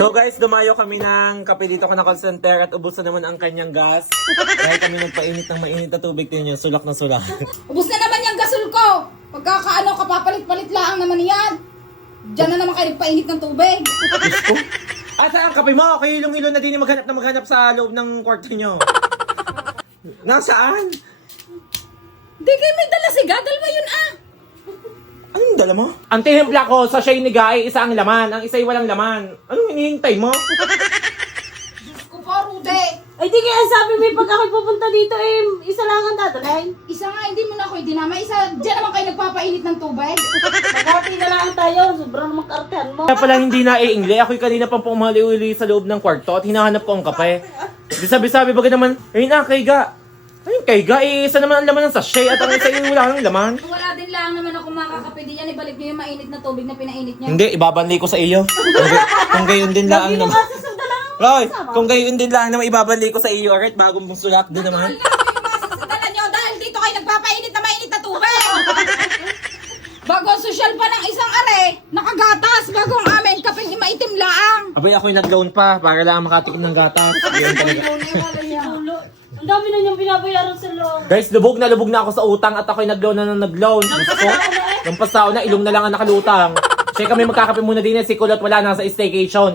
So guys, dumayo kami ng kape dito ko na call center at ubos na naman ang kanyang gas. Kaya kami nagpainit ng mainit na tubig ninyo. Sulak na sulak. Ubus na naman yung gasol ko. Pagkakaano, kapapalit-palit lang naman yan. Diyan na naman kayo nagpainit ng tubig. At saan ang kape mo? Kayo ilong-ilong na din yung maghanap sa loob ng kwarto nyo. Nasaan? Di kayo may dala siga, dalawa yun ah. Anong dala mo? Ang tinimpla ko sa Shay ni Guy, isa ang laman. Ang isa'y walang laman. Anong hinihintay mo? Diyos ko po, Rude. Ay, di kaya sabi mo pag ako'y pupunta dito, isa lang ang dadalhin. Isa nga, hindi mo na ako dinama. Isa, diyan naman kayo nagpapainit ng tubig. Maghati na lang tayo, sobrang naman kartehan mo. Kaya pala hindi naiingle. Ako'y kanina pang pumali-uli sa loob ng kwarto at hinahanap ko ang kape. Di sabi-sabi baga naman, ayun na, kayga. Ayun, kayga, isa naman ang laman ng sachet at ang isa'y wala ng laman. Wala din lang naman ako makakape din yan. Ibalik niyo yung mainit na tubig na pinainit niya. Hindi, ibabanli ko sa iyo. Kung gayon din lang Lagi mo naman. kasi sandalan ang Roy, kung gayon din lang naman ibabanli ko sa iyo. Alright, bagong sulak din naman. Masasadalan niyo dahil dito kayo nagpapainit na mainit na tubig. Bago ang sosyal pa ng isang are, nakagatas bago ang amin kaping maitim laang. Abay, ako'y nag-loan pa para lang makatikim ng gatas. Ganyan talaga. Ang dami na niyang binabayaran sa loob. Guys, lubog na ako sa utang at ako'y nag-loan na nag-loan. Gusto ko, ng pasao na, ilong na lang ang nakalutang. Siya kami magkakape muna din si Kulot, wala na sa staycation.